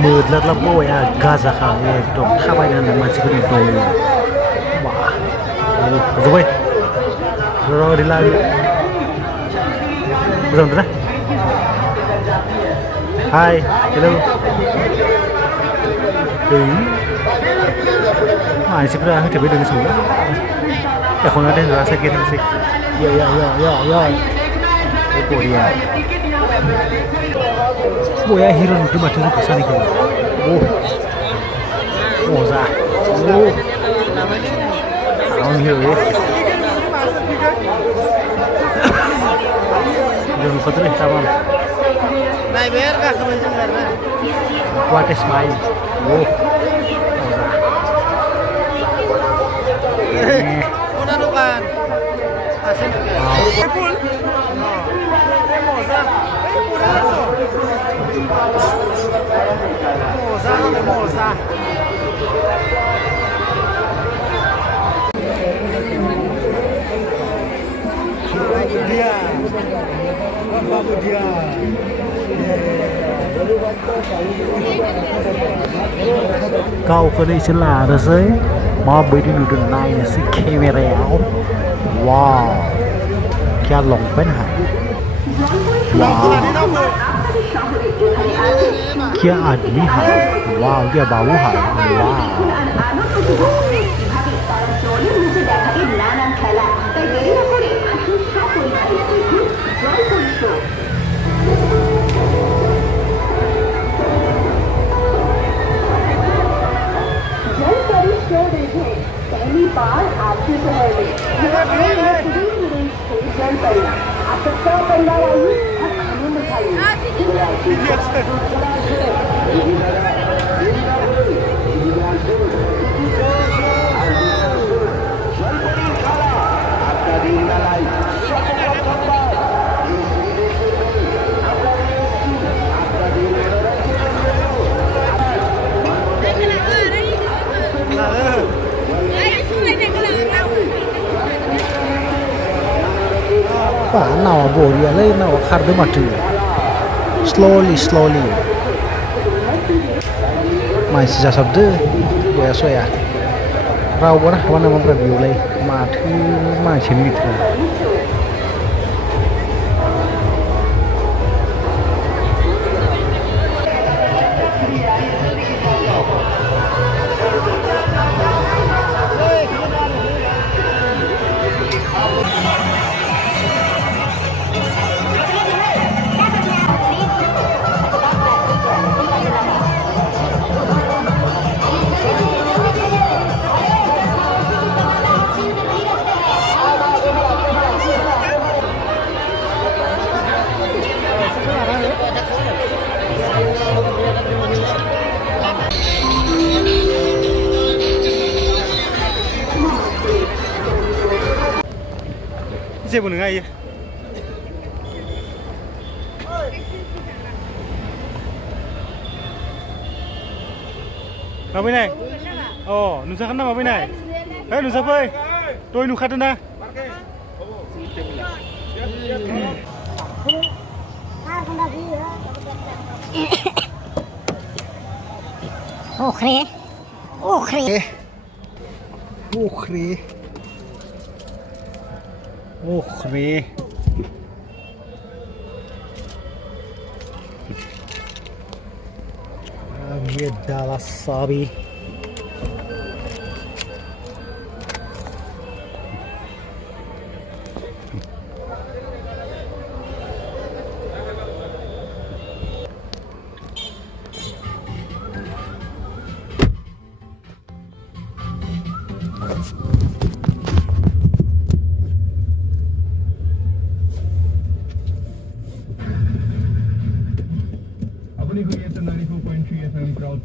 Mood lat boy Gaza kha ekdom थाबायनानै मानसिफोरनि दङ वाह जोबाय र'रि लारि मोजां मोनदोंना हाय हेलौ मानसिफ्रा होथेबाय दङ सोंनो एखौनो दोनग्रा साइकेल थांसै या बरिया बया हिर' नुदों माथो जोंखौ सानैखौ moza down here Jangan kotor nih tamam. Naik bayar kah kebenceng karena? What a smile. Una bukan. Asin. Pul. Moza. Moza, moza. Dia. Babu dia. Kau kena istilah ada sih. Mau beri dulu naik si kamera. Wow. Kia long pen ha. Wow. Kia admi ha. Wow, dia bau ha. Wow. पहली बार आपके शहर में आपको क्या पंडाल आई और खाने में खाइए Wah, nawa boria lagi nawa kardu mati. Slowly. Masih sasab deh, boya soya. Rau bona, mana mau review lagi? Mati, masih mitra. जेबो नङा इयो माबैनाय अ नुजाखान ना माबैनाय हे नुजाफै दय नुखादों ना Okhre. ये डाला साबी আপুনি শুনি আছে 94.3 FM ক্ৰাউড